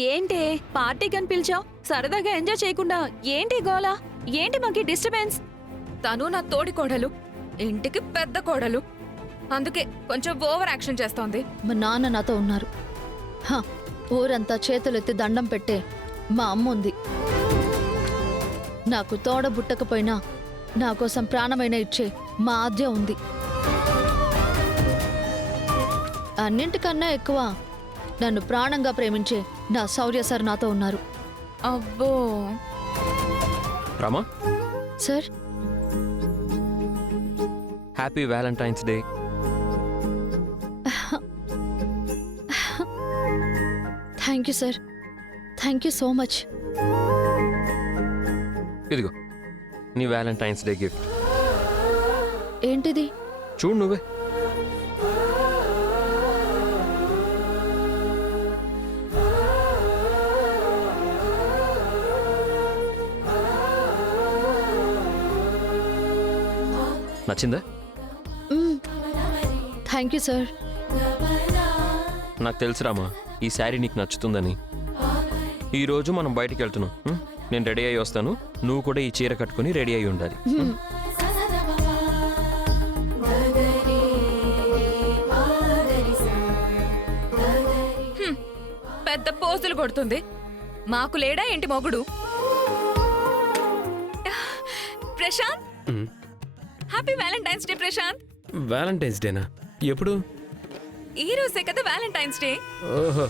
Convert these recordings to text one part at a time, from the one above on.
ఏంటి పార్టీకి అని పిలిచావు? సరదాగా ఎంజాయ్ చేయకుండా ఏంటి గోలా? ఏంటి మాకి డిస్టర్బెన్స్? తను నా తోడి కోడలు, ఇంటికి పెద్ద కోడలు, అందుకే కొంచెం ఓవర్ యాక్షన్ చేస్తోంది. మా నాన్న నాతో ఉన్నారు. హ, ఊరంతా చేతులెత్తి దండం పెట్టే మా అమ్మ ఉంది. నాకు తోడ బుట్టకపోయినా నా కోసం ప్రాణమైన ఇచ్చే మా ఆద్య ఉంది. అన్నింటికన్నా ఎక్కువ నన్ను ప్రాణంగా ప్రేమించే నా శౌర్య సార్ నాతో ఉన్నారు. అబ్బో, Rama, sir happy Valentine's day. Thank you sir, thank you so much. ఇదిగో నీ వ్యాలంటైన్స్ డే గిఫ్ట్. ఏంటిది? చూడు నువ్వే. నచ్చిందా? Thank you sir. నాకు తెలుసు రామా, ఈ శారీ నీకు నచ్చుతుందని. ఈరోజు మనం బయటికి వెళ్తున్నాం. నేను రెడీ అయ్యి వస్తాను, నువ్వు కూడా ఈ చీర కట్టుకుని రెడీ అయ్యి ఉండాలి. పెద్ద పోజులు కొడుతుంది. మాకు లేడా ఏంటి మొగుడు? Prashant, happy Valentine's Day. Prashant, Valentine's డేనా? ఎప్పుడు? ఈ రోజే కదా వ్యాలంటైన్స్ డే. ఓహో,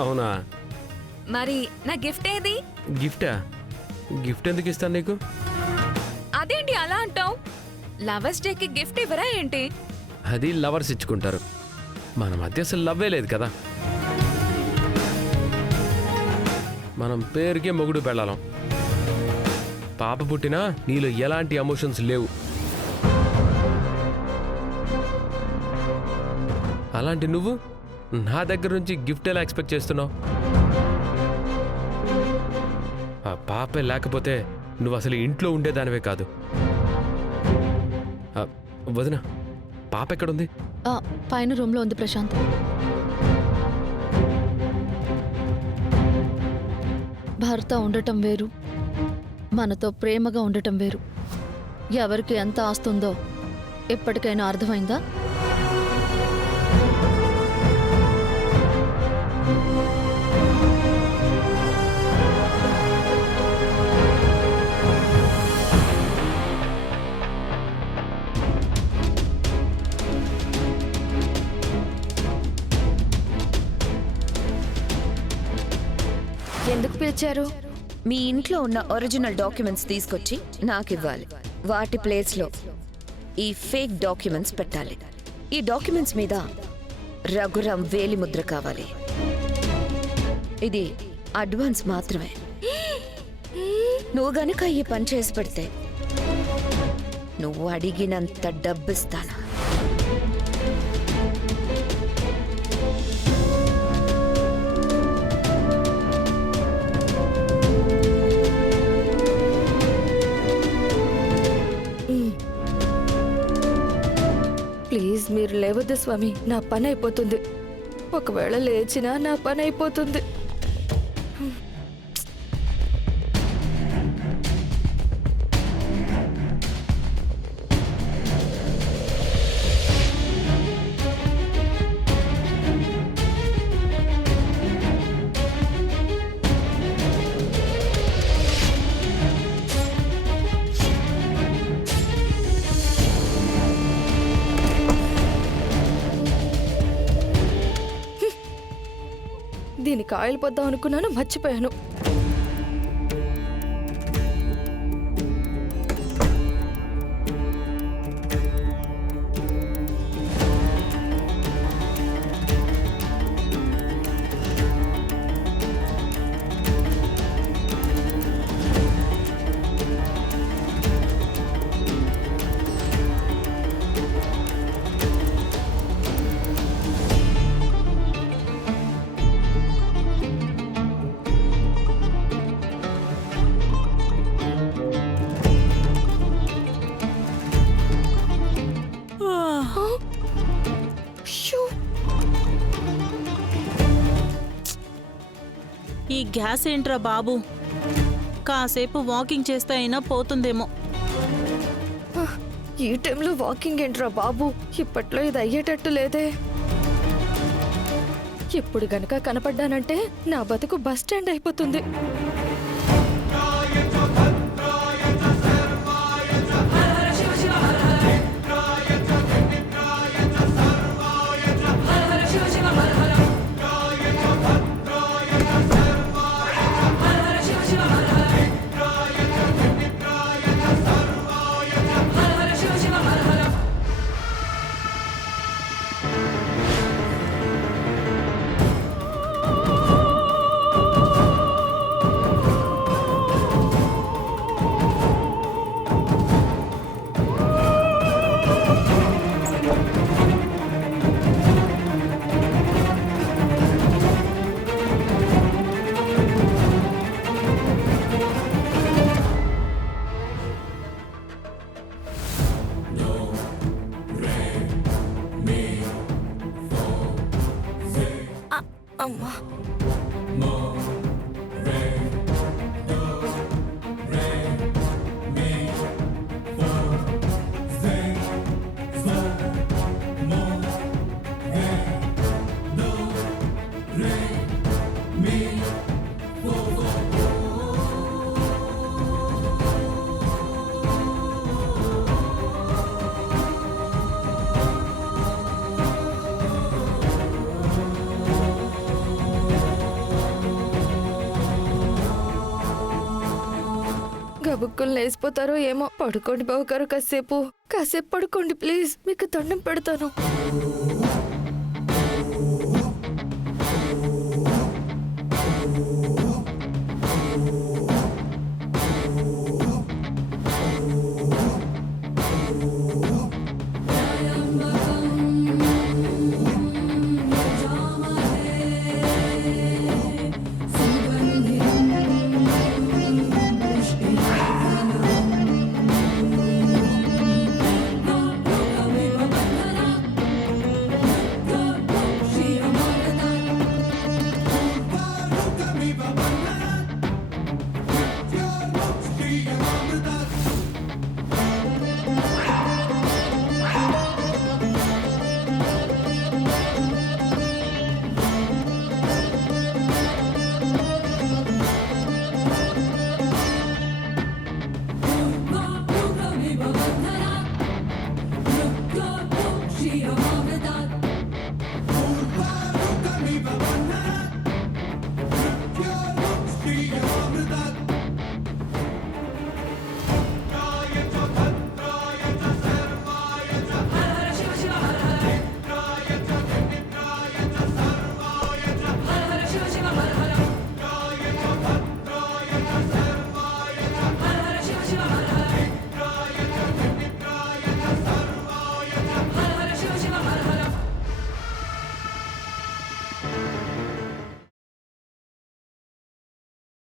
అవునా? మరి నా గిఫ్ట్ ఏది? గిఫ్టా? గిఫ్ట్ ఎందుకు ఇస్తాను నీకు? అదేంటి అలా అంటావు? లవర్స్ డేకి గిఫ్ట్ ఇవ్వరా ఏంటి? అది లవర్స్ ఇచ్చుకుంటారు, మన మధ్య అసలు లవ్వే లేదు కదా. మనం పేరుకే మొగుడు పెళ్ళాలం. పాప పుట్టినా నీలో ఎలాంటి ఎమోషన్స్ లేవు. అలాంటి నువ్వు నా దగ్గర నుంచి గిఫ్ట్ ఎలా ఎక్స్పెక్ట్ చేస్తున్నావు? ఆ పాపే లేకపోతే నువ్వు అసలు ఇంట్లో ఉండేదానివే కాదు. వదినా, పాప ఎక్కడుంది? పైన రూమ్లో ఉంది ప్రశాంత్. భర్త ఉండటం వేరు, మనతో ప్రేమగా ఉండటం వేరు. ఎవరికి ఎంత ఆస్తుందో ఎప్పటికైనా అర్థమైందా? ఎందుకు పిలిచారు? మీ ఇంట్లో ఉన్న ఒరిజినల్ డాక్యుమెంట్స్ తీసుకొచ్చి నాకు ఇవ్వాలి. వాటి ప్లేస్లో ఈ ఫేక్ డాక్యుమెంట్స్ పెట్టాలి. ఈ డాక్యుమెంట్స్ మీద రఘురాం వేలిముద్ర కావాలి. ఇది అడ్వాన్స్ మాత్రమే. నువ్వు గనుక ఈ పని చేసి పెడితే నువ్వు అడిగినంత డబ్బిస్తాను. ప్లీజ్ మీరు లేవద్దు స్వామి, నా పని అయిపోతుంది. ఒకవేళ లేచినా నా పని అయిపోతుంది. దీనికి ఆయిల్ పొద్దాం అనుకున్నాను, మర్చిపోయాను. ఈ గ్యాస్ ఏంట్రా బాబు, కాసేపు వాకింగ్ చేస్తే అయినా పోతుందేమో. ఈ టైంలో వాకింగ్ ఏంట్రా బాబు, ఇప్పట్లో ఇది అయ్యేటట్టు లేదే. ఇప్పుడు గనక కనపడ్డానంటే నా బతుకు బస్ స్టాండ్ అయిపోతుంది. అమ్మా, గబుక్కులు లేసిపోతారో ఏమో. పడుకోండి బావగారు, కాసేపు పడుకోండి ప్లీజ్, మీకు దండం పెడతాను. She